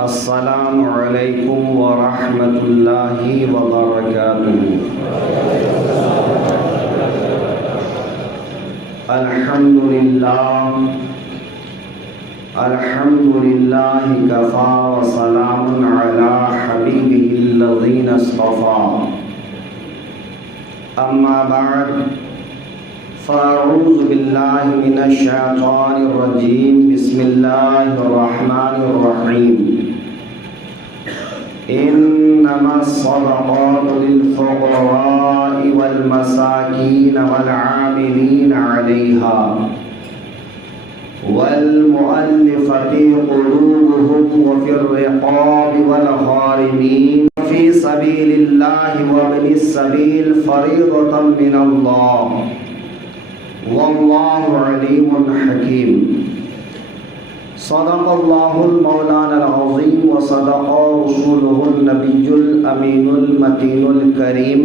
السلام علیکم ورحمۃ اللہ وبرکاتہ۔ الحمد للہ کفا وسلام علی حبیبہ الذین اصطفى، اما بعد فاعوذ باللہ من الشیطان الرجیم، بسم اللہ الرحمن الرحیم۔ انما الصدقات للفقراء والمساکین والعاملین علیہا والمؤلفة قلوبهم وفي الرقاب والغارمين وفي سبيل الله وابن السبيل فريضة من الله والله عليم حكيم۔ صدق الله المولانا العظيم وصدق رسوله النبي الأمين المتين الكريم،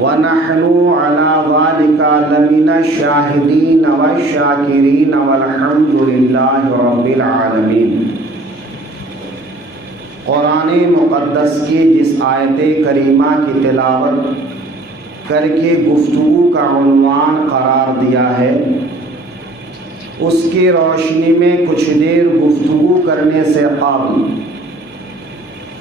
ونحن على ذلك لمن الشاهدين والشاكرين والحمد لله رب العالمين۔ قرآن مقدس کی جس آیت کریمہ کی تلاوت کر کے گفتگو کا عنوان قرار دیا ہے، اس کی روشنی میں کچھ دیر گفتگو کرنے سے قبل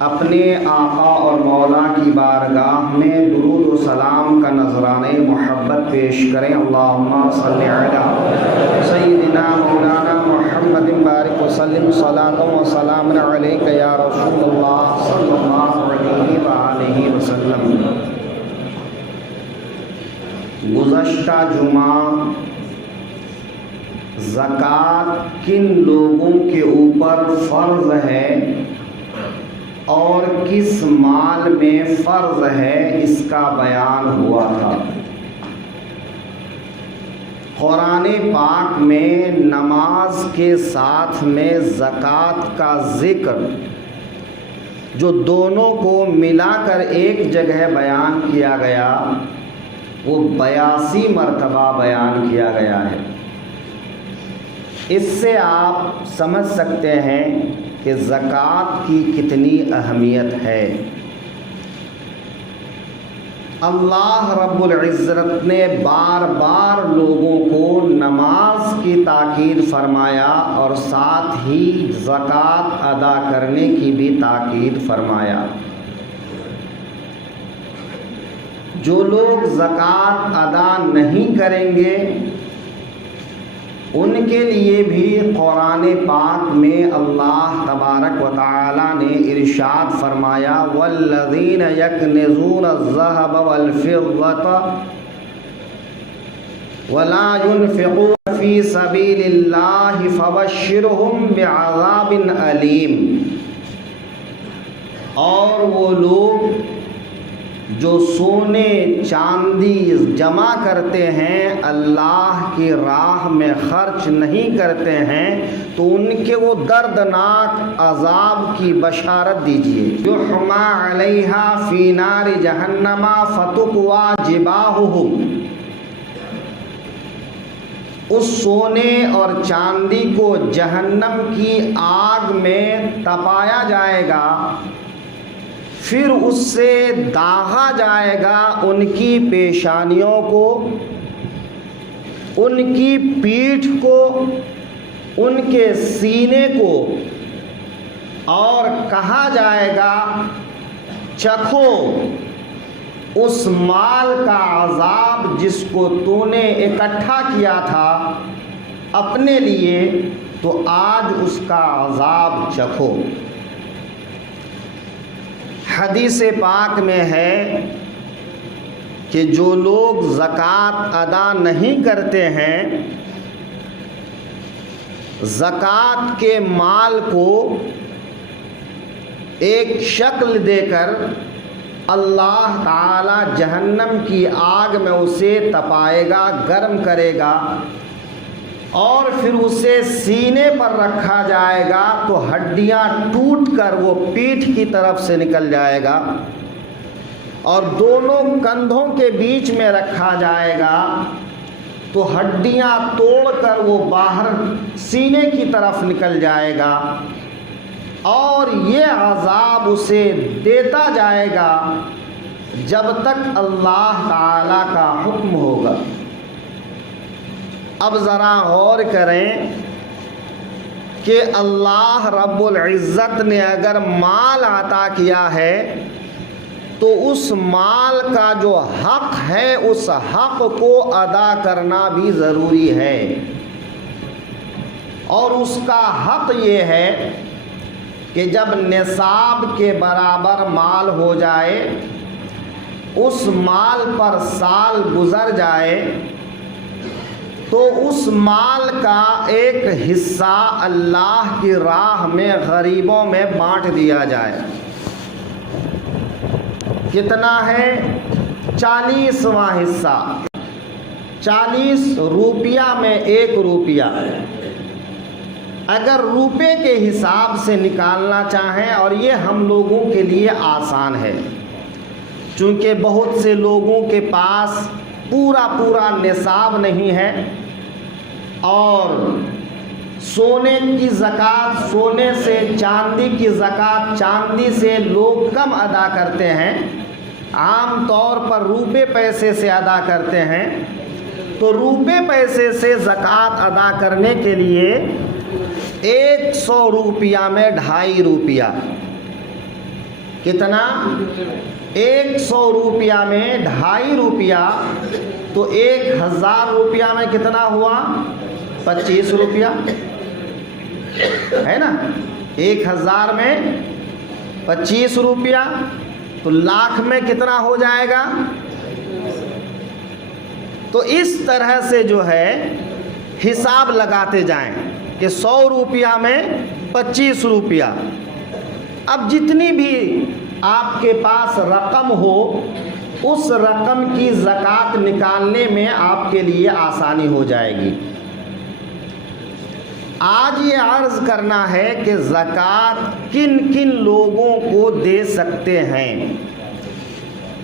اپنے آقا اور مولا کی بارگاہ میں درود و سلام کا نذرانہ محبت پیش کریں۔ اللہم صلی علی سیدنا مولانا محمد بارک وسلم صلاۃ و سلام علیک یا رسول اللہ صلی اللہ علیہ وآلہ وسلم۔ گزشتہ جمعہ زکوٰۃ کن لوگوں کے اوپر فرض ہے اور کس مال میں فرض ہے، اس کا بیان ہوا تھا۔ قرآن پاک میں نماز کے ساتھ میں زکوٰۃ کا ذکر جو دونوں کو ملا کر ایک جگہ بیان کیا گیا، وہ 82 مرتبہ بیان کیا گیا ہے۔ اس سے آپ سمجھ سکتے ہیں کہ زکوٰۃ کی کتنی اہمیت ہے۔ اللہ رب العزت نے بار بار لوگوں کو نماز کی تاکید فرمایا اور ساتھ ہی زکوٰۃ ادا کرنے کی بھی تاکید فرمایا۔ جو لوگ زکوٰۃ ادا نہیں کریں گے ان کے لیے بھی قرآن پاک میں اللہ تبارک و تعالی نے ارشاد فرمایا، والذین یکنزون الذھب والفضة ولا ينفقون فی سبیل اللہ فبشرہم بعذاب علیم۔ اور وہ لوگ جو سونے چاندی جمع کرتے ہیں، اللہ کی راہ میں خرچ نہیں کرتے ہیں، تو ان کے وہ دردناک عذاب کی بشارت دیجیے۔ یحمیٰ علیہا فی نار جہنم فتکویٰ جباہہم۔ اس سونے اور چاندی کو جہنم کی آگ میں تپایا جائے گا، پھر اس سے داغا جائے گا ان کی پیشانیوں کو، ان کی پیٹھ کو، ان کے سینے کو، اور کہا جائے گا چکھو اس مال کا عذاب جس کو تو نے اکٹھا کیا تھا اپنے لیے، تو آج اس کا عذاب چکھو۔ حدیث پاک میں ہے کہ جو لوگ زکوٰۃ ادا نہیں کرتے ہیں، زکوٰۃ کے مال کو ایک شکل دے کر اللہ تعالی جہنم کی آگ میں اسے تپائے گا، گرم کرے گا، اور پھر اسے سینے پر رکھا جائے گا تو ہڈیاں ٹوٹ کر وہ پیٹھ کی طرف سے نکل جائے گا، اور دونوں کندھوں کے بیچ میں رکھا جائے گا تو ہڈیاں توڑ کر وہ باہر سینے کی طرف نکل جائے گا، اور یہ عذاب اسے دیتا جائے گا جب تک اللہ تعالیٰ کا حکم ہوگا۔ اب ذرا غور کریں کہ اللہ رب العزت نے اگر مال عطا کیا ہے تو اس مال کا جو حق ہے اس حق کو ادا کرنا بھی ضروری ہے، اور اس کا حق یہ ہے کہ جب نصاب کے برابر مال ہو جائے، اس مال پر سال گزر جائے، تو اس مال کا ایک حصہ اللہ کی راہ میں غریبوں میں بانٹ دیا جائے۔ کتنا ہے؟ 40واں حصہ۔ 40 روپیہ میں 1 روپیہ، اگر روپے کے حساب سے نکالنا چاہیں، اور یہ ہم لوگوں کے لیے آسان ہے چونکہ بہت سے لوگوں کے پاس پورا نصاب نہیں ہے، اور سونے کی زکوٰۃ سونے سے، چاندی کی زکوٰۃ چاندی سے لوگ کم ادا کرتے ہیں، عام طور پر روپے پیسے سے ادا کرتے ہیں۔ تو روپے پیسے سے زکوٰۃ ادا کرنے کے لیے 100 روپیہ میں 2.5 روپیہ، کتنا؟ 100 روپیہ میں 2.5 روپیہ، تو 1000 روپیہ میں کتنا ہوا؟ 25 روپیہ، ہے نا؟ 1000 میں 25 روپیہ، تو لاکھ میں کتنا ہو جائے گا؟ تو اس طرح سے جو ہے حساب لگاتے جائیں کہ 100 روپیہ میں 25 روپیہ۔ اب جتنی بھی آپ کے پاس رقم ہو، اس رقم کی زکوٰۃ نکالنے میں آپ کے لیے آسانی ہو جائے گی۔ آج یہ عرض کرنا ہے کہ زکوٰۃ کن کن لوگوں کو دے سکتے ہیں۔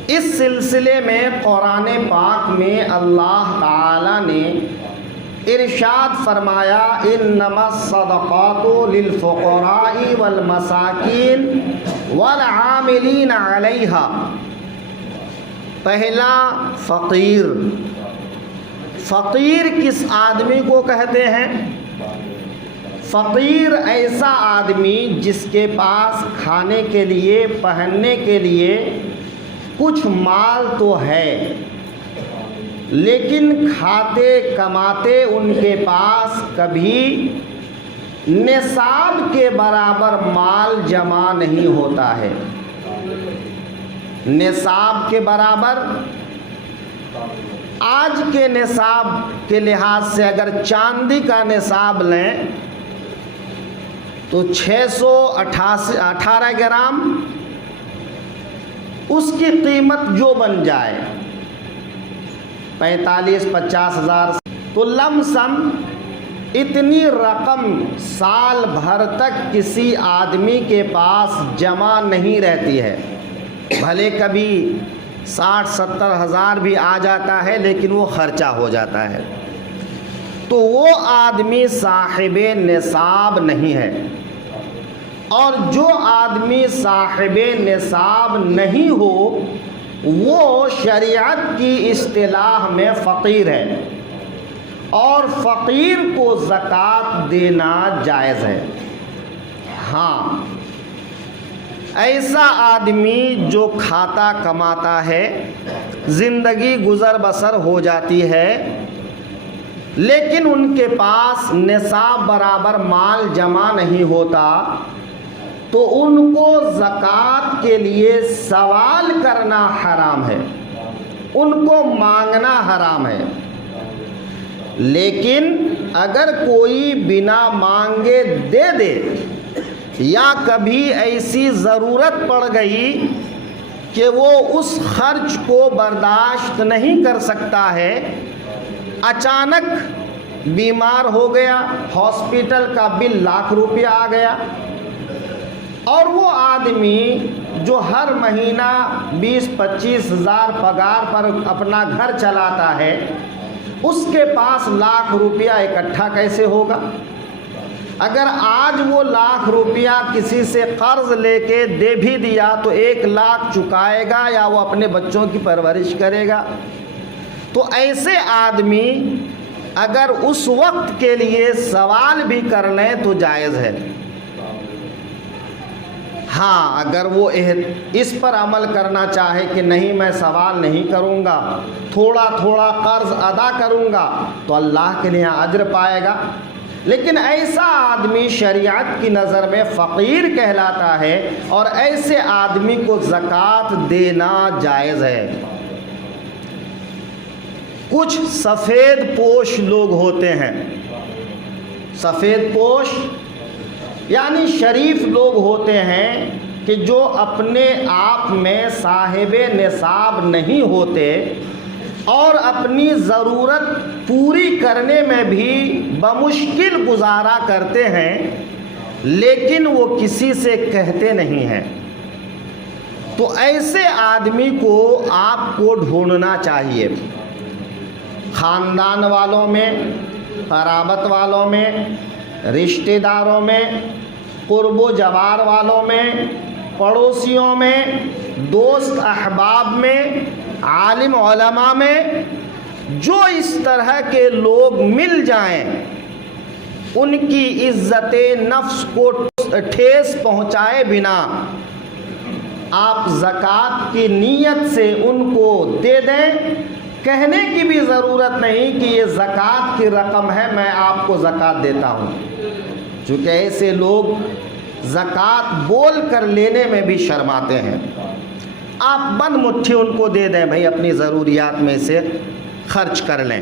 اس سلسلے میں قرآن پاک میں اللہ تعالی نے ارشاد فرمایا، انما الصدقات للفقراء والمساکین والعاملین علیہا۔ پہلا فقیر۔ فقیر کس آدمی کو کہتے ہیں؟ فقیر ایسا آدمی جس کے پاس کھانے کے لیے، پہننے کے لیے کچھ مال تو ہے، لیکن کھاتے کماتے ان کے پاس کبھی نصاب کے برابر مال جمع نہیں ہوتا ہے۔ نصاب کے برابر، آج کے نصاب کے لحاظ سے اگر چاندی کا نصاب لیں تو 618 گرام، اس کی قیمت جو بن جائے 45-50 ہزار، تو لم سم اتنی رقم سال بھر تک کسی آدمی کے پاس جمع نہیں رہتی ہے۔ بھلے کبھی 60-70 ہزار بھی آ جاتا ہے، لیکن وہ خرچہ ہو جاتا ہے، تو وہ آدمی صاحب نصاب نہیں ہے۔ اور جو آدمی صاحب نصاب نہیں ہو، وہ شریعت کی اصطلاح میں فقیر ہے، اور فقیر کو زکوٰۃ دینا جائز ہے۔ ہاں، ایسا آدمی جو کھاتا کماتا ہے، زندگی گزر بسر ہو جاتی ہے، لیکن ان کے پاس نصاب برابر مال جمع نہیں ہوتا، تو ان کو زکوٰۃ کے لیے سوال کرنا حرام ہے، ان کو مانگنا حرام ہے۔ لیکن اگر کوئی بنا مانگے دے دے، یا کبھی ایسی ضرورت پڑ گئی کہ وہ اس خرچ کو برداشت نہیں کر سکتا ہے، اچانک بیمار ہو گیا، ہاسپٹل کا بل 1,00,000 روپیہ آ گیا، اور وہ آدمی جو ہر مہینہ 20-25 ہزار پگار پر اپنا گھر چلاتا ہے، اس کے پاس 1,00,000 روپیہ اکٹھا کیسے ہوگا؟ اگر آج وہ 1,00,000 روپیہ کسی سے قرض لے کے دے بھی دیا تو 1,00,000 چکائے گا یا وہ اپنے بچوں کی پرورش کرے گا؟ تو ایسے آدمی اگر اس وقت کے لیے سوال بھی کر لیں تو جائز ہے۔ ہاں، اگر وہ اس پر عمل کرنا چاہے کہ نہیں میں سوال نہیں کروں گا، تھوڑا تھوڑا قرض ادا کروں گا، تو اللہ کے لیے اجر پائے گا۔ لیکن ایسا آدمی شریعت کی نظر میں فقیر کہلاتا ہے اور ایسے آدمی کو زکوٰۃ دینا جائز ہے۔ کچھ سفید پوش لوگ ہوتے ہیں، سفید پوش یعنی شریف لوگ ہوتے ہیں کہ جو اپنے آپ میں صاحب نصاب نہیں ہوتے اور اپنی ضرورت پوری کرنے میں بھی بمشکل گزارا کرتے ہیں، لیکن وہ کسی سے کہتے نہیں ہیں۔ تو ایسے آدمی کو آپ کو ڈھونڈنا چاہیے، خاندان والوں میں، قرابت والوں میں، رشتہ داروں میں، قرب و جوار والوں میں، پڑوسیوں میں، دوست احباب میں، عالم علماء میں، جو اس طرح کے لوگ مل جائیں ان کی عزت نفس کو ٹھیس پہنچائے بنا آپ زکوٰۃ کی نیت سے ان کو دے دیں۔ کہنے کی بھی ضرورت نہیں کہ یہ زکوٰۃ کی رقم ہے، میں آپ کو زکوٰۃ دیتا ہوں، چونکہ ایسے لوگ زکوٰۃ بول کر لینے میں بھی شرماتے ہیں۔ آپ بند مٹھی ان کو دے دیں، بھائی اپنی ضروریات میں سے خرچ کر لیں۔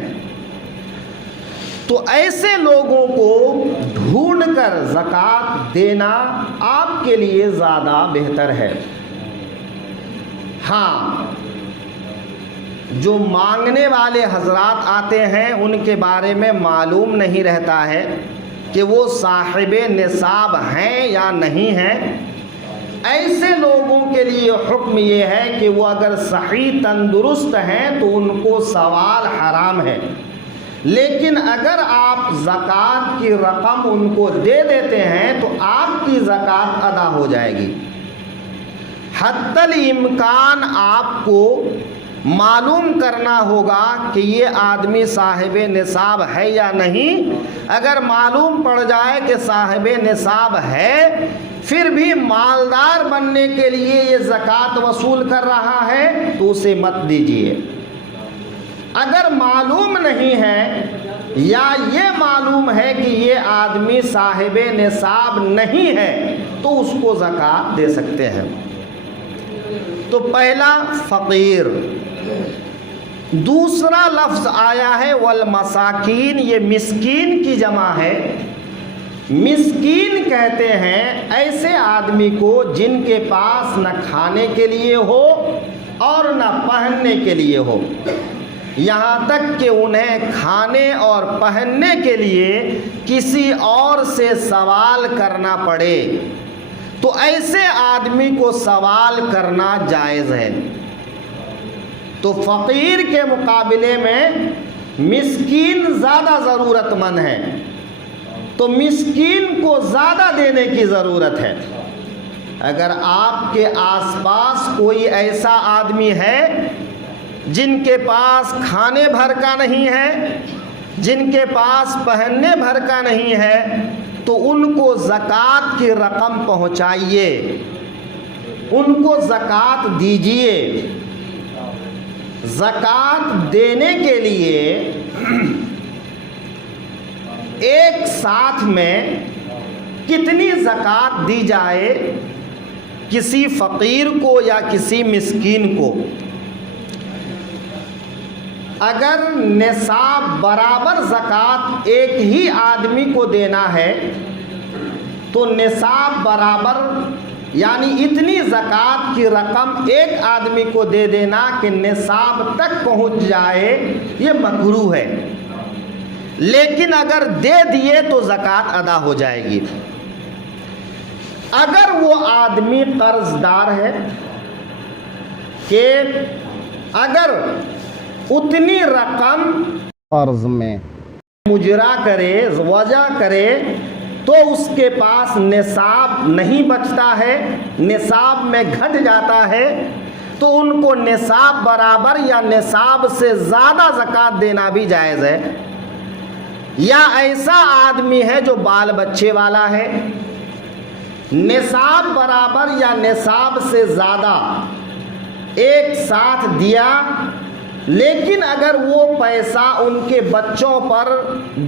تو ایسے لوگوں کو ڈھونڈ کر زکوٰۃ دینا آپ کے لیے زیادہ بہتر ہے۔ ہاں، جو مانگنے والے حضرات آتے ہیں ان کے بارے میں معلوم نہیں رہتا ہے کہ وہ صاحب نصاب ہیں یا نہیں ہیں، ایسے لوگوں کے لیے حکم یہ ہے کہ وہ اگر صحیح تندرست ہیں تو ان کو سوال حرام ہے، لیکن اگر آپ زکوٰۃ کی رقم ان کو دے دیتے ہیں تو آپ کی زکوٰۃ ادا ہو جائے گی۔ حتی الامکان آپ کو معلوم کرنا ہوگا کہ یہ آدمی صاحب نصاب ہے یا نہیں۔ اگر معلوم پڑ جائے کہ صاحب نصاب ہے پھر بھی مالدار بننے کے لیے یہ زکوٰۃ وصول کر رہا ہے تو اسے مت دیجیے۔ اگر معلوم نہیں ہے یا یہ معلوم ہے کہ یہ آدمی صاحب نصاب نہیں ہے تو اس کو زکوٰۃ دے سکتے ہیں۔ تو پہلا فقیر، دوسرا لفظ آیا ہے والمساکین، یہ مسکین کی جمع ہے۔ مسکین کہتے ہیں ایسے آدمی کو جن کے پاس نہ کھانے کے لیے ہو اور نہ پہننے کے لیے ہو، یہاں تک کہ انہیں کھانے اور پہننے کے لیے کسی اور سے سوال کرنا پڑے، تو ایسے آدمی کو سوال کرنا جائز ہے۔ تو فقیر کے مقابلے میں مسکین زیادہ ضرورت مند ہے، تو مسکین کو زیادہ دینے کی ضرورت ہے۔ اگر آپ کے آس پاس کوئی ایسا آدمی ہے جن کے پاس کھانے بھر کا نہیں ہے، جن کے پاس پہننے بھر کا نہیں ہے، تو ان کو زکوٰۃ کی رقم پہنچائیے، ان کو زکوٰۃ دیجیے۔ زکوٰۃ دینے کے لیے ایک ساتھ میں کتنی زکوٰۃ دی جائے کسی فقیر کو یا کسی مسکین کو؟ اگر نصاب برابر زکوٰۃ ایک ہی آدمی کو دینا ہے تو نصاب برابر یعنی اتنی زکوٰۃ کی رقم ایک آدمی کو دے دینا کہ نصاب تک پہنچ جائے، یہ مکروہ ہے۔ لیکن اگر دے دیے تو زکوٰۃ ادا ہو جائے گی۔ اگر وہ آدمی قرض دار ہے کہ اگر اتنی رقم قرض میں مجرا کرے، وضع کرے تو اس کے پاس نصاب نہیں بچتا ہے، نصاب میں گھٹ جاتا ہے، تو ان کو نصاب برابر یا نصاب سے زیادہ زکوٰۃ دینا بھی جائز ہے۔ یا ایسا آدمی ہے جو بال بچے والا ہے، نصاب برابر یا نصاب سے زیادہ ایک ساتھ دیا، لیکن اگر وہ پیسہ ان کے بچوں پر،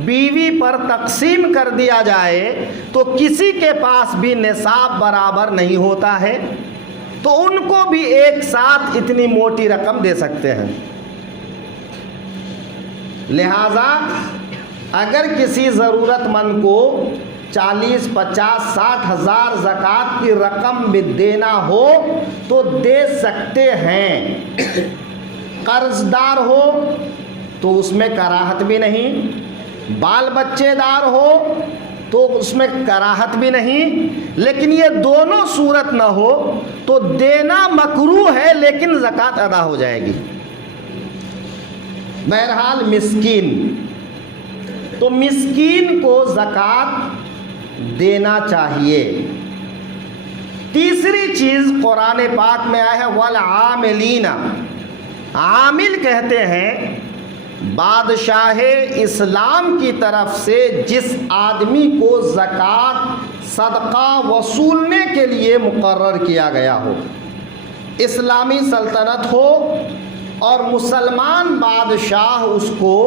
بیوی پر تقسیم کر دیا جائے تو کسی کے پاس بھی نصاب برابر نہیں ہوتا ہے، تو ان کو بھی ایک ساتھ اتنی موٹی رقم دے سکتے ہیں۔ لہذا اگر کسی ضرورت مند کو 40، 50، 60 ہزار زکوٰۃ کی رقم بھی دینا ہو تو دے سکتے ہیں۔ قرض دار ہو تو اس میں کراہت بھی نہیں، بال بچے دار ہو تو اس میں کراہت بھی نہیں، لیکن یہ دونوں صورت نہ ہو تو دینا مکروہ ہے لیکن زکوٰۃ ادا ہو جائے گی۔ بہرحال مسکین، تو مسکین کو زکوٰۃ دینا چاہیے۔ تیسری چیز قرآن پاک میں آیا ہے والعاملین، عامل کہتے ہیں بادشاہ اسلام کی طرف سے جس آدمی کو زکوٰۃ صدقہ وصولنے کے لیے مقرر کیا گیا ہو، اسلامی سلطنت ہو اور مسلمان بادشاہ اس کو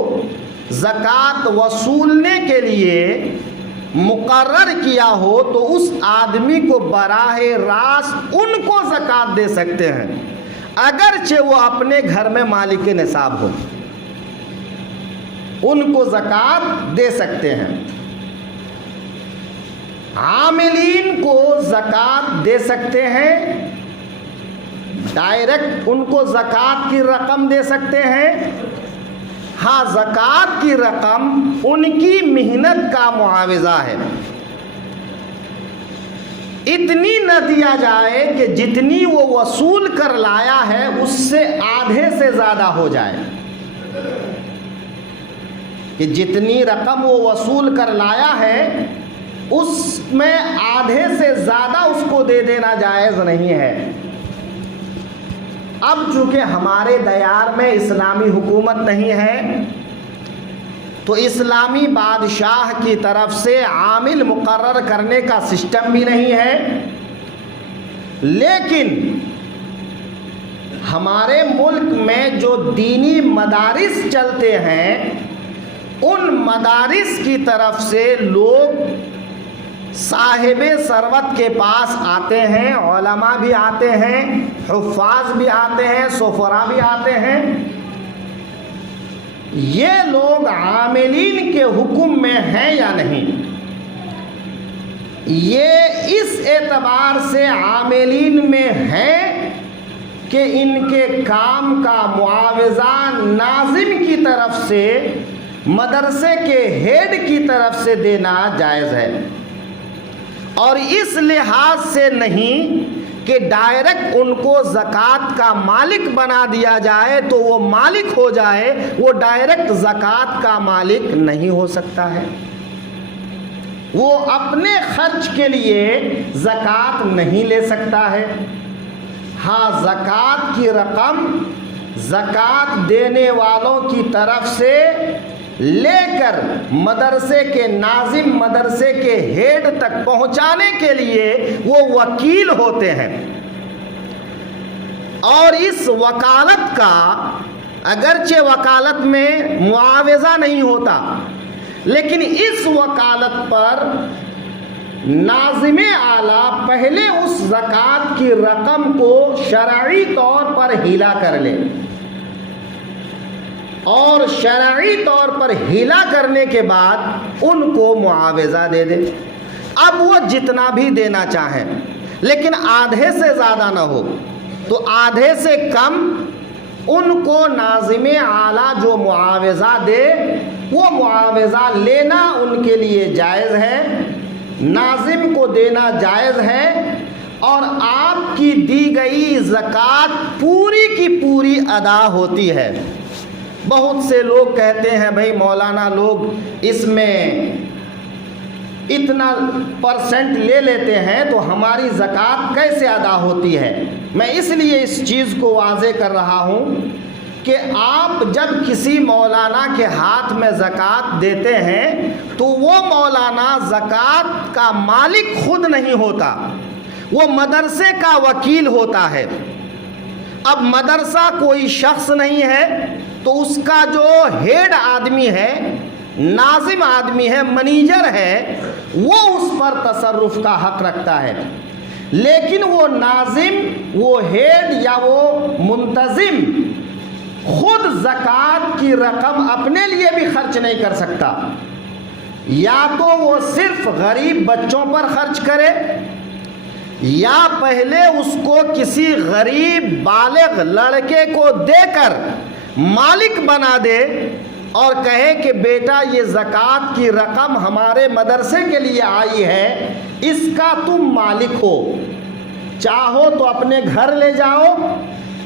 زکوٰۃ وصولنے کے لیے مقرر کیا ہو، تو اس آدمی کو براہ راست ان کو زکوٰۃ دے سکتے ہیں، اگرچہ وہ اپنے گھر میں مالک نصاب ہو، ان کو زکوٰۃ دے سکتے ہیں۔ عاملین کو زکوٰۃ دے سکتے ہیں، ڈائریکٹ ان کو زکوٰۃ کی رقم دے سکتے ہیں۔ ہاں، زکوٰۃ کی رقم ان کی محنت کا معاوضہ ہے، اتنی نہ دیا جائے کہ جتنی وہ وصول کر لایا ہے اس سے آدھے سے زیادہ ہو جائے، کہ جتنی رقم وہ وصول کر لایا ہے اس میں آدھے سے زیادہ اس کو دے دینا جائز نہیں ہے۔ اب چونکہ ہمارے دیار میں اسلامی حکومت نہیں ہے تو اسلامی بادشاہ کی طرف سے عامل مقرر کرنے کا سسٹم بھی نہیں ہے، لیکن ہمارے ملک میں جو دینی مدارس چلتے ہیں ان مدارس کی طرف سے لوگ صاحب ثروت کے پاس آتے ہیں، علماء بھی آتے ہیں، حفاظ بھی آتے ہیں، سفراء بھی آتے ہیں۔ یہ لوگ عاملین کے حکم میں ہیں یا نہیں، یہ اس اعتبار سے عاملین میں ہیں کہ ان کے کام کا معاوضہ ناظم کی طرف سے، مدرسے کے ہیڈ کی طرف سے دینا جائز ہے، اور اس لحاظ سے نہیں کہ ڈائریکٹ ان کو زکوٰۃ کا مالک بنا دیا جائے تو وہ مالک ہو جائے، وہ ڈائریکٹ زکوٰۃ کا مالک نہیں ہو سکتا ہے، وہ اپنے خرچ کے لیے زکوٰۃ نہیں لے سکتا ہے۔ ہاں، زکوٰۃ کی رقم زکوٰۃ دینے والوں کی طرف سے لے کر مدرسے کے ناظم، مدرسے کے ہیڈ تک پہنچانے کے لیے وہ وکیل ہوتے ہیں، اور اس وکالت کا اگرچہ وکالت میں معاوضہ نہیں ہوتا، لیکن اس وکالت پر ناظم اعلیٰ پہلے اس زکوٰۃ کی رقم کو شرعی طور پر ہیلا کر لے، اور شرعی طور پر ہیلا کرنے کے بعد ان کو معاوضہ دے دے۔ اب وہ جتنا بھی دینا چاہیں لیکن آدھے سے زیادہ نہ ہو، تو آدھے سے کم ان کو ناظم اعلیٰ جو معاوضہ دے وہ معاوضہ لینا ان کے لیے جائز ہے، ناظم کو دینا جائز ہے، اور آپ کی دی گئی زکوٰۃ پوری کی پوری ادا ہوتی ہے۔ بہت سے لوگ کہتے ہیں بھائی مولانا لوگ اتنا % لے لیتے ہیں تو ہماری زکوٰۃ کیسے ادا ہوتی ہے؟ میں اس لیے اس چیز کو واضح کر رہا ہوں کہ آپ جب کسی مولانا کے ہاتھ میں زکوٰۃ دیتے ہیں تو وہ مولانا زکوٰۃ کا مالک خود نہیں ہوتا، وہ مدرسے کا وکیل ہوتا ہے۔ اب مدرسہ کوئی شخص نہیں ہے تو اس کا جو ہیڈ آدمی ہے، ناظم آدمی ہے، منیجر ہے، وہ اس پر تصرف کا حق رکھتا ہے، لیکن وہ ناظم، وہ ہیڈ یا وہ منتظم خود زکوٰۃ کی رقم اپنے لیے بھی خرچ نہیں کر سکتا۔ یا تو وہ صرف غریب بچوں پر خرچ کرے، یا پہلے اس کو کسی غریب بالغ لڑکے کو دے کر مالک بنا دے اور کہے کہ بیٹا یہ زکوٰۃ کی رقم ہمارے مدرسے کے لیے آئی ہے، اس کا تم مالک ہو، چاہو تو اپنے گھر لے جاؤ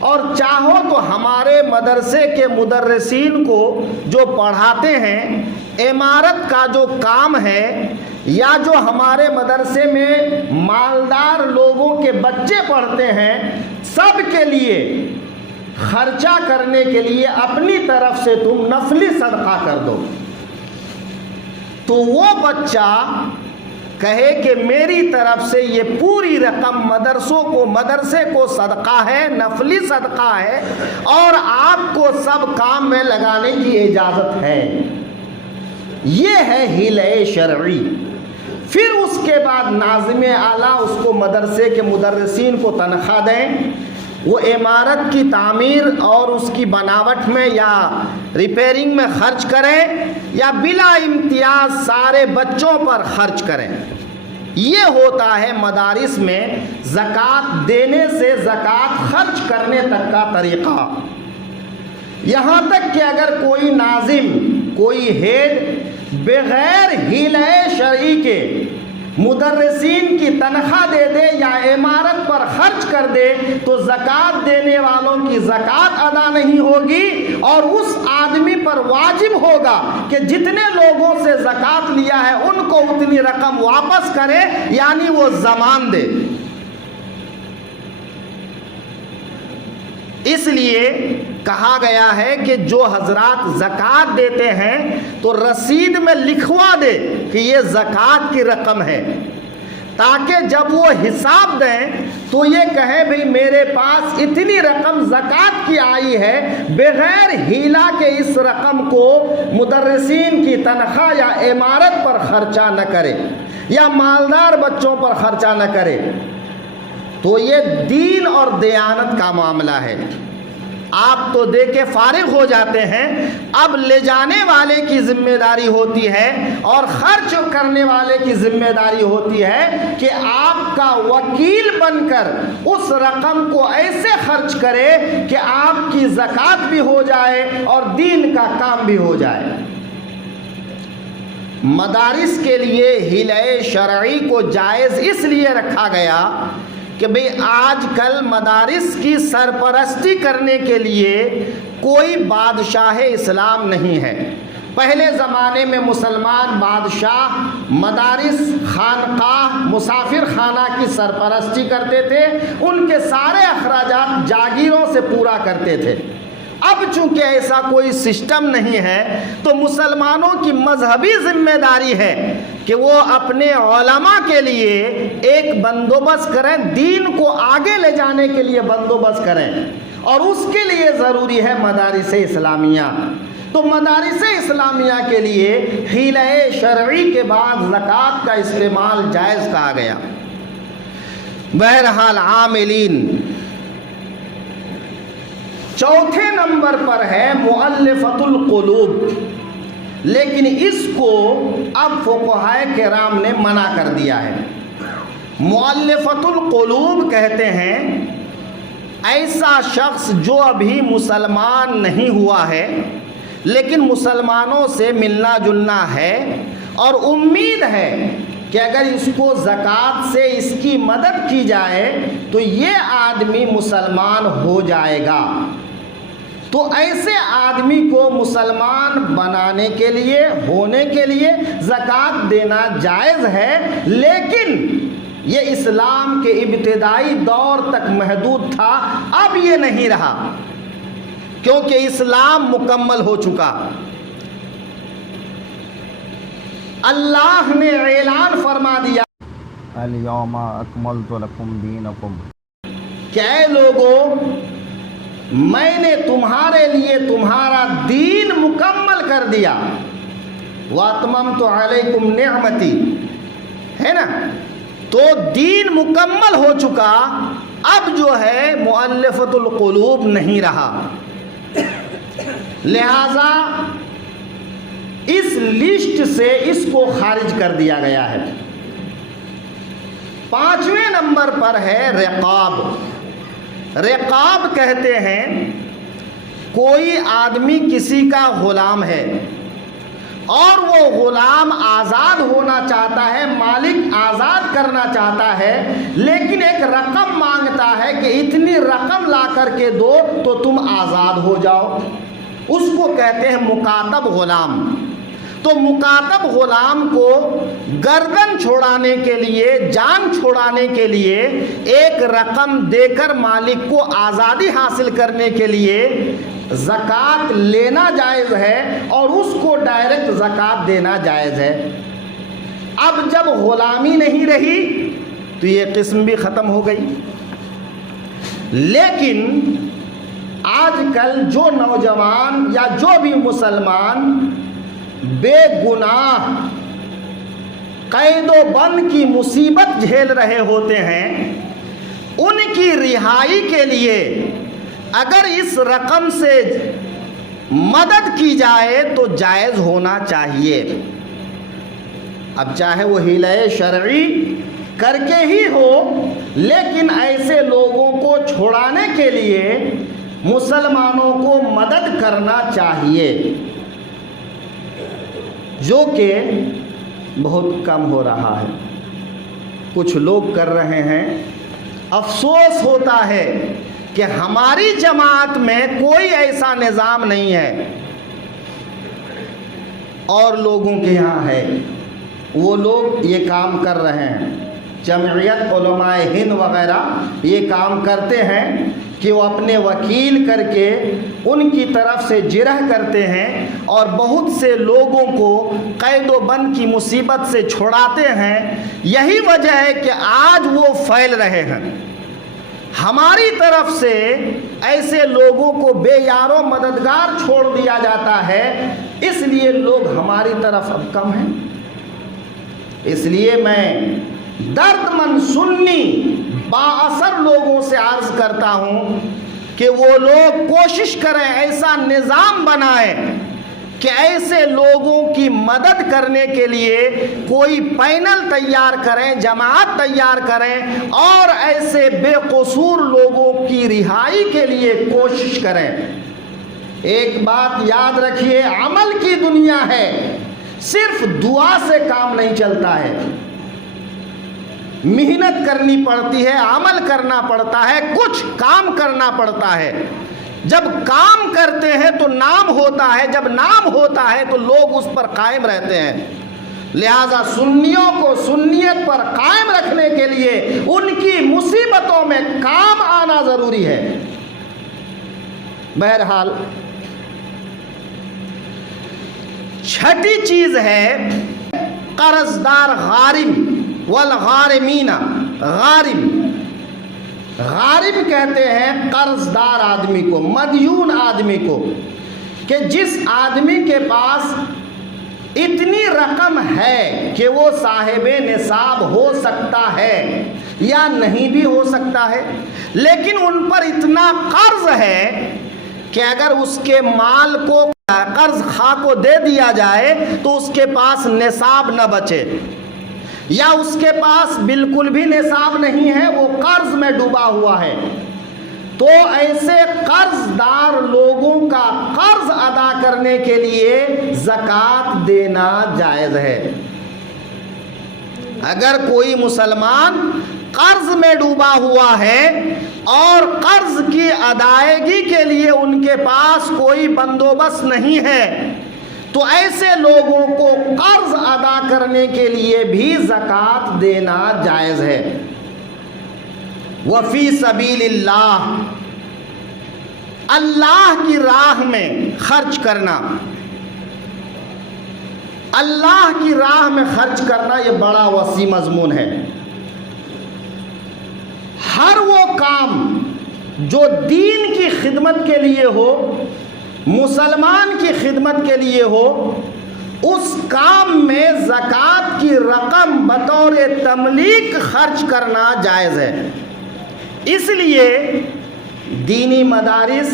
اور چاہو تو ہمارے مدرسے کے مدرسین کو جو پڑھاتے ہیں، عمارت کا جو کام ہے، یا جو ہمارے مدرسے میں مالدار لوگوں کے بچے پڑھتے ہیں، سب کے لیے خرچہ کرنے کے لیے اپنی طرف سے تم نفلی صدقہ کر دو۔ تو وہ بچہ کہے کہ میری طرف سے یہ پوری رقم مدرسے کو صدقہ ہے، نفلی صدقہ ہے، اور آپ کو سب کام میں لگانے کی اجازت ہے۔ یہ ہے حیلۂ شرعی۔ پھر اس کے بعد ناظم اعلیٰ اس کو مدرسے کے مدرسین کو تنخواہ دیں، وہ عمارت کی تعمیر اور اس کی بناوٹ میں یا ریپیرنگ میں خرچ کریں، یا بلا امتیاز سارے بچوں پر خرچ کریں۔ یہ ہوتا ہے مدارس میں زکوٰۃ دینے سے زکوٰۃ خرچ کرنے تک کا طریقہ۔ یہاں تک کہ اگر کوئی ناظم، کوئی ہیڈ بغیر حیلۂ شرعی کے مدرسین کی تنخواہ دے دے یا عمارت پر خرچ کر دے تو زکوٰۃ دینے والوں کی زکوٰۃ ادا نہیں ہوگی، اور اس آدمی پر واجب ہوگا کہ جتنے لوگوں سے زکوٰۃ لیا ہے ان کو اتنی رقم واپس کرے، یعنی وہ ضمان دے۔ اس لیے کہا گیا ہے کہ جو حضرات زکوٰۃ دیتے ہیں تو رسید میں لکھوا دے کہ یہ زکوٰۃ کی رقم ہے، تاکہ جب وہ حساب دیں تو یہ کہیں بھئی میرے پاس اتنی رقم زکوٰۃ کی آئی ہے، بغیر حیلہ کے اس رقم کو مدرسین کی تنخواہ یا عمارت پر خرچہ نہ کرے یا مالدار بچوں پر خرچہ نہ کرے۔ تو یہ دین اور دیانت کا معاملہ ہے۔ آپ تو دے کے فارغ ہو جاتے ہیں، اب لے جانے والے کی ذمہ داری ہوتی ہے اور خرچ کرنے والے کی ذمہ داری ہوتی ہے کہ آپ کا وکیل بن کر اس رقم کو ایسے خرچ کرے کہ آپ کی زکوٰۃ بھی ہو جائے اور دین کا کام بھی ہو جائے۔ مدارس کے لیے حیلۂ شرعی کو جائز اس لیے رکھا گیا کہ بھئی آج کل مدارس کی سرپرستی کرنے کے لیے کوئی بادشاہ اسلام نہیں ہے۔ پہلے زمانے میں مسلمان بادشاہ مدارس، خانقاہ، مسافر خانہ کی سرپرستی کرتے تھے، ان کے سارے اخراجات جاگیروں سے پورا کرتے تھے۔ اب چونکہ ایسا کوئی سسٹم نہیں ہے تو مسلمانوں کی مذہبی ذمہ داری ہے کہ وہ اپنے علماء کے لیے ایک بندوبست کریں، دین کو آگے لے جانے کے لیے بندوبست کریں، اور اس کے لیے ضروری ہے مدارس اسلامیہ۔ تو مدارس اسلامیہ کے لیے حیلۂ شرعی کے بعد زکوٰۃ کا استعمال جائز کہا گیا۔ بہرحال عاملین۔ چوتھے نمبر پر ہے مؤلفۃ القلوب، لیکن اس کو اب فقہائے کرام نے منع کر دیا ہے۔ مؤلفۃ القلوب کہتے ہیں ایسا شخص جو ابھی مسلمان نہیں ہوا ہے لیکن مسلمانوں سے ملنا جلنا ہے اور امید ہے کہ اگر اس کو زکوٰۃ سے اس کی مدد کی جائے تو یہ آدمی مسلمان ہو جائے گا۔ تو ایسے آدمی کو مسلمان بنانے کے لیے ہونے کے لیے زکوٰۃ دینا جائز ہے، لیکن یہ اسلام کے ابتدائی دور تک محدود تھا، اب یہ نہیں رہا کیونکہ اسلام مکمل ہو چکا۔ اللہ نے اعلان فرما دیا الیوم اکملت لکم دینکم، کہ اے لوگوں، میں نے تمہارے لیے تمہارا دین مکمل کر دیا، وَأَتْمَمْتُ عَلَيْكُمْ نِعْمَتِي، ہے نا؟ تو دین مکمل ہو چکا، اب جو ہے مؤلفۃ القلوب نہیں رہا، لہذا اس لسٹ سے اس کو خارج کر دیا گیا ہے۔ 5ویں نمبر پر ہے رقاب۔ رقاب کہتے ہیں کوئی آدمی کسی کا غلام ہے اور وہ غلام آزاد ہونا چاہتا ہے، مالک آزاد کرنا چاہتا ہے، لیکن ایک رقم مانگتا ہے کہ اتنی رقم لا کر کے دو تو تم آزاد ہو جاؤ، اس کو کہتے ہیں مکاتب غلام۔ تو مکاتب غلام کو گردن چھوڑانے کے لیے، جان چھوڑانے کے لیے ایک رقم دے کر مالک کو آزادی حاصل کرنے کے لیے زکوٰۃ لینا جائز ہے اور اس کو ڈائریکٹ زکوٰۃ دینا جائز ہے۔ اب جب غلامی نہیں رہی تو یہ قسم بھی ختم ہو گئی، لیکن آج کل جو نوجوان یا جو بھی مسلمان بے گناہ قید و بند کی مصیبت جھیل رہے ہوتے ہیں، ان کی رہائی کے لیے اگر اس رقم سے مدد کی جائے تو جائز ہونا چاہیے۔ اب چاہے وہ حیلہ شرعی کر کے ہی ہو، لیکن ایسے لوگوں کو چھڑانے کے لیے مسلمانوں کو مدد کرنا چاہیے، جو کہ بہت کم ہو رہا ہے، کچھ لوگ کر رہے ہیں۔ افسوس ہوتا ہے کہ ہماری جماعت میں کوئی ایسا نظام نہیں ہے، اور لوگوں کے یہاں ہے، وہ لوگ یہ کام کر رہے ہیں۔ جمعیت علماء ہند وغیرہ یہ کام کرتے ہیں کہ وہ اپنے وکیل کر کے ان کی طرف سے جرح کرتے ہیں اور بہت سے لوگوں کو قید و بند کی مصیبت سے چھڑاتے ہیں۔ یہی وجہ ہے کہ آج وہ پھیل رہے ہیں۔ ہماری طرف سے ایسے لوگوں کو بے یار و مددگار چھوڑ دیا جاتا ہے، اس لیے لوگ ہماری طرف اب کم ہیں۔ اس لیے میں درد مند سنی با اثر لوگوں سے عرض کرتا ہوں کہ وہ لوگ کوشش کریں، ایسا نظام بنائیں کہ ایسے لوگوں کی مدد کرنے کے لیے کوئی پینل تیار کریں، جماعت تیار کریں، اور ایسے بے قصور لوگوں کی رہائی کے لیے کوشش کریں۔ ایک بات یاد رکھیے، عمل کی دنیا ہے، صرف دعا سے کام نہیں چلتا ہے، محنت کرنی پڑتی ہے، عمل کرنا پڑتا ہے، کچھ کام کرنا پڑتا ہے۔ جب کام کرتے ہیں تو نام ہوتا ہے، جب نام ہوتا ہے تو لوگ اس پر قائم رہتے ہیں۔ لہذا سنیوں کو سنیت پر قائم رکھنے کے لیے ان کی مصیبتوں میں کام آنا ضروری ہے۔ بہرحال چھٹی چیز ہے قرضدار غارم والغارمین۔ غارم، غارم کہتے ہیں قرضدار آدمی کو، مدیون آدمی کو، کہ جس آدمی کے پاس اتنی رقم ہے کہ وہ صاحب نصاب ہو سکتا ہے یا نہیں بھی ہو سکتا ہے، لیکن ان پر اتنا قرض ہے کہ اگر اس کے مال کو قرض خواہ کو دے دیا جائے تو اس کے پاس نصاب نہ بچے، یا اس کے پاس بالکل بھی نصاب نہیں ہے، وہ قرض میں ڈوبا ہوا ہے، تو ایسے قرض دار لوگوں کا قرض ادا کرنے کے لیے زکوٰۃ دینا جائز ہے۔ اگر کوئی مسلمان قرض میں ڈوبا ہوا ہے اور قرض کی ادائیگی کے لیے ان کے پاس کوئی بندوبست نہیں ہے، تو ایسے لوگوں کو قرض ادا کرنے کے لیے بھی زکوٰۃ دینا جائز ہے۔ وفی سبیل اللہ، اللہ کی راہ میں خرچ کرنا، اللہ کی راہ میں خرچ کرنا یہ بڑا وسیع مضمون ہے۔ ہر وہ کام جو دین کی خدمت کے لیے ہو، مسلمان کی خدمت کے لیے ہو، اس کام میں زکوٰۃ کی رقم بطور تملیک خرچ کرنا جائز ہے۔ اس لیے دینی مدارس،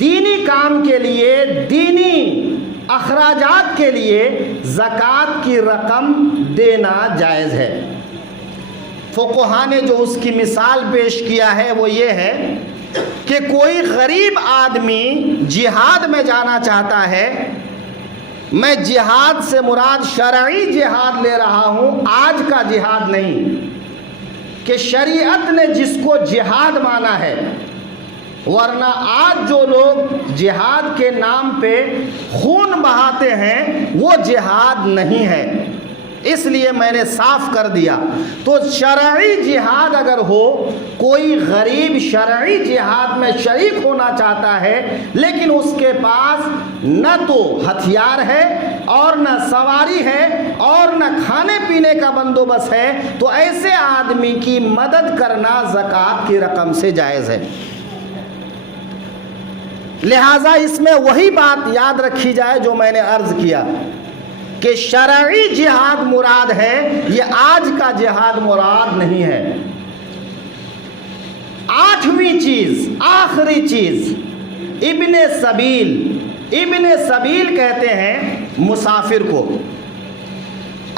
دینی کام کے لیے، دینی اخراجات کے لیے زکوٰۃ کی رقم دینا جائز ہے۔ فقہا نے جو اس کی مثال پیش کیا ہے وہ یہ ہے کہ کوئی غریب آدمی جہاد میں جانا چاہتا ہے، میں جہاد سے مراد شرعی جہاد لے رہا ہوں، آج کا جہاد نہیں، کہ شریعت نے جس کو جہاد مانا ہے، ورنہ آج جو لوگ جہاد کے نام پہ خون بہاتے ہیں وہ جہاد نہیں ہے، اس لیے میں نے صاف کر دیا۔ تو شرعی جہاد اگر ہو، کوئی غریب شرعی جہاد میں شریک ہونا چاہتا ہے لیکن اس کے پاس نہ تو ہتھیار ہے اور نہ سواری ہے اور نہ کھانے پینے کا بندوبست ہے، تو ایسے آدمی کی مدد کرنا زکوٰۃ کی رقم سے جائز ہے۔ لہٰذا اس میں وہی بات یاد رکھی جائے جو میں نے عرض کیا کہ شرعی جہاد مراد ہے، یہ آج کا جہاد مراد نہیں ہے۔ آٹھویں چیز، آخری چیز، ابن سبیل۔ ابن سبیل کہتے ہیں مسافر کو،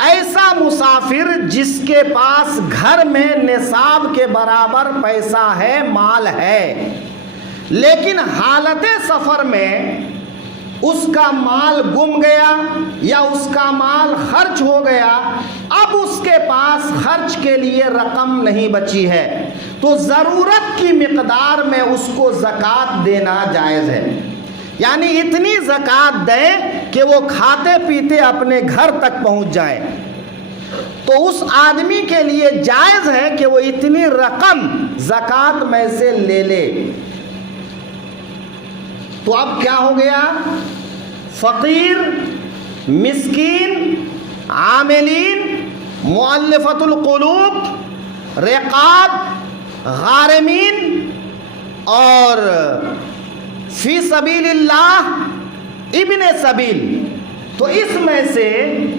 ایسا مسافر جس کے پاس گھر میں نصاب کے برابر پیسہ ہے، مال ہے، لیکن حالت سفر میں اس کا مال گم گیا یا اس کا مال خرچ ہو گیا، اب اس کے پاس خرچ کے لیے رقم نہیں بچی ہے، تو ضرورت کی مقدار میں اس کو زکوٰۃ دینا جائز ہے۔ یعنی اتنی زکوٰۃ دیں کہ وہ کھاتے پیتے اپنے گھر تک پہنچ جائیں، تو اس آدمی کے لیے جائز ہے کہ وہ اتنی رقم زکوٰۃ میں سے لے لے۔ تو اب کیا ہو گیا؟ فقیر، مسکین، عاملین، مؤلفۃ القلوب، رقاب، غارمین اور فی سبیل اللہ، ابن سبیل، تو اس میں سے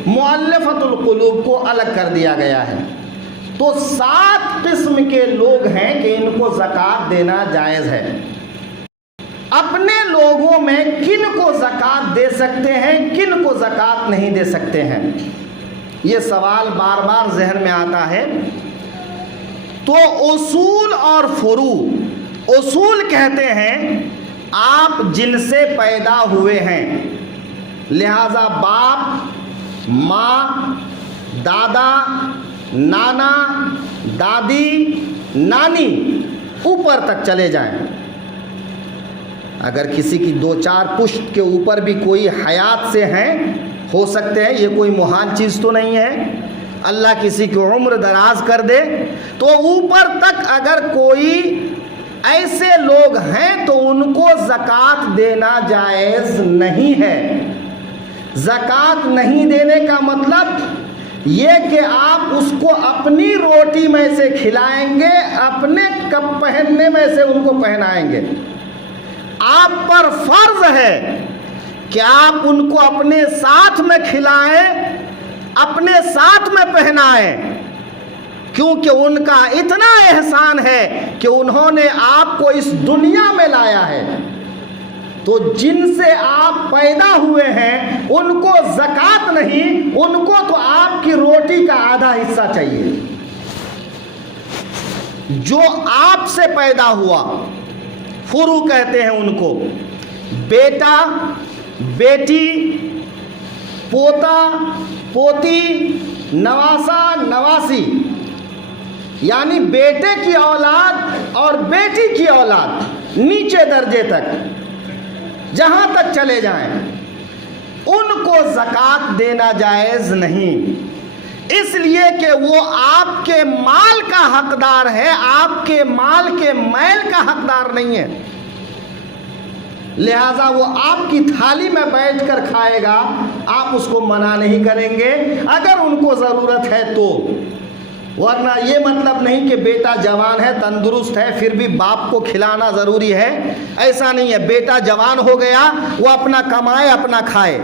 مؤلفۃ القلوب کو الگ کر دیا گیا ہے۔ تو 7 قسم کے لوگ ہیں کہ ان کو زکوٰۃ دینا جائز ہے۔ اپنے لوگوں میں کن کو زکوٰۃ دے سکتے ہیں، کن کو زکوٰۃ نہیں دے سکتے ہیں، یہ سوال بار بار ذہن میں آتا ہے۔ تو اصول اور فروع، اصول کہتے ہیں آپ جن سے پیدا ہوئے ہیں، لہذا باپ، ماں، دادا، نانا، دادی، نانی، اوپر تک چلے جائیں۔ اگر کسی کی 2-4 پشت کے اوپر بھی کوئی حیات سے ہیں، ہو سکتے ہیں، یہ کوئی محال چیز تو نہیں ہے، اللہ کسی کی عمر دراز کر دے، تو اوپر تک اگر کوئی ایسے لوگ ہیں تو ان کو زکوٰۃ دینا جائز نہیں ہے۔ زکوٰۃ نہیں دینے کا مطلب یہ کہ آپ اس کو اپنی روٹی میں سے کھلائیں گے، اپنے کپ پہننے میں سے ان کو پہنائیں گے۔ آپ پر فرض ہے کہ آپ ان کو اپنے ساتھ میں کھلائیں، اپنے ساتھ میں پہنائیں، کیونکہ ان کا اتنا احسان ہے کہ انہوں نے آپ کو اس دنیا میں لایا ہے۔ تو جن سے آپ پیدا ہوئے ہیں ان کو زکوٰۃ نہیں، ان کو تو آپ کی روٹی کا آدھا حصہ چاہیے۔ جو آپ سے پیدا ہوا، فروع کہتے ہیں ان کو، بیٹا، بیٹی، پوتا، پوتی، نواسا، نواسی، یعنی بیٹے کی اولاد اور بیٹی کی اولاد نیچے درجے تک جہاں تک چلے جائیں ان کو زکوٰۃ دینا جائز نہیں، اس لیے کہ وہ آپ کے مال کا حقدار ہے، آپ کے مال کے میل کا حقدار نہیں ہے، لہذا وہ آپ کی تھالی میں بیٹھ کر کھائے گا، آپ اس کو منع نہیں کریں گے اگر ان کو ضرورت ہے تو، ورنہ یہ مطلب نہیں کہ بیٹا جوان ہے، تندرست ہے، پھر بھی باپ کو کھلانا ضروری ہے، ایسا نہیں ہے۔ بیٹا جوان ہو گیا، وہ اپنا کمائے اپنا کھائے،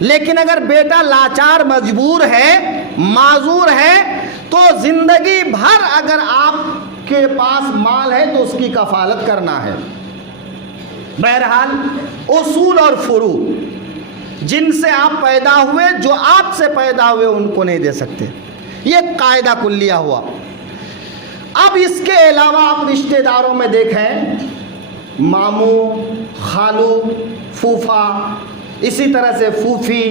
لیکن اگر بیٹا لاچار مجبور ہے، معذور ہے، تو زندگی بھر اگر آپ کے پاس مال ہے تو اس کی کفالت کرنا ہے۔ بہرحال اصول اور فروع جن سے آپ پیدا ہوئے، جو آپ سے پیدا ہوئے، ان کو نہیں دے سکتے، یہ قاعدہ کلیہ ہوا۔ اب اس کے علاوہ آپ رشتہ داروں میں دیکھیں، ماموں، خالو، پھوپھا، اسی طرح سے پھوپھی،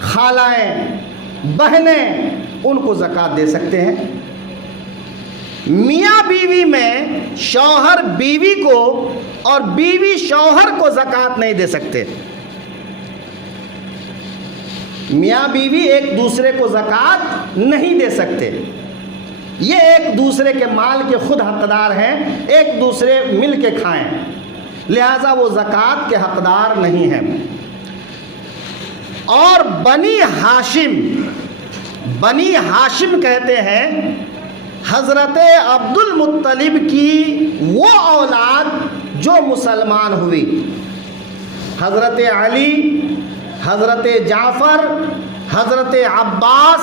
خالائیں، بہنیں، ان کو زکوٰۃ دے سکتے ہیں۔ میاں بیوی میں شوہر بیوی کو اور بیوی شوہر کو زکوٰۃ نہیں دے سکتے۔ میاں بیوی ایک دوسرے کو زکوٰۃ نہیں دے سکتے، یہ ایک دوسرے کے مال کے خود حقدار ہیں، ایک دوسرے مل کے کھائیں، لہذا وہ زکوٰۃ کے حقدار نہیں ہیں۔ اور بنی ہاشم کہتے ہیں حضرت عبد المطلب کی وہ اولاد جو مسلمان ہوئی، حضرت علی، حضرت جعفر، حضرت عباس،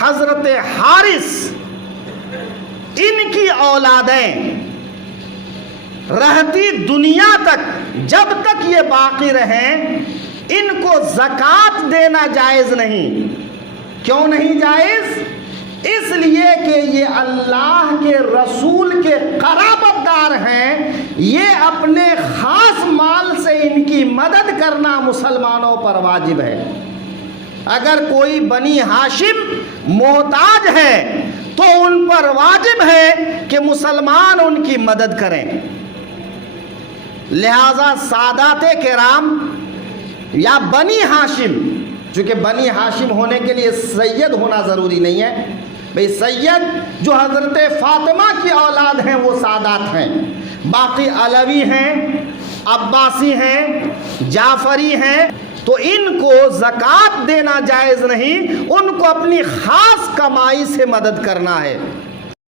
حضرت حارث، ان کی اولادیں رہتی دنیا تک جب تک یہ باقی رہیں ان کو زکوٰۃ دینا جائز نہیں۔ کیوں نہیں جائز؟ اس لیے کہ یہ اللہ کے رسول کے قرابت دار ہیں، یہ اپنے خاص مال سے ان کی مدد کرنا مسلمانوں پر واجب ہے۔ اگر کوئی بنی ہاشم محتاج ہے تو ان پر واجب ہے کہ مسلمان ان کی مدد کریں۔ لہذا سادات کرام یا بنی ہاشم، چونکہ بنی ہاشم ہونے کے لیے سید ہونا ضروری نہیں ہے، بھئی سید جو حضرت فاطمہ کی اولاد ہیں وہ سادات ہیں، باقی علوی ہیں، عباسی ہیں، جعفری ہیں، تو ان کو زکوٰۃ دینا جائز نہیں، ان کو اپنی خاص کمائی سے مدد کرنا ہے۔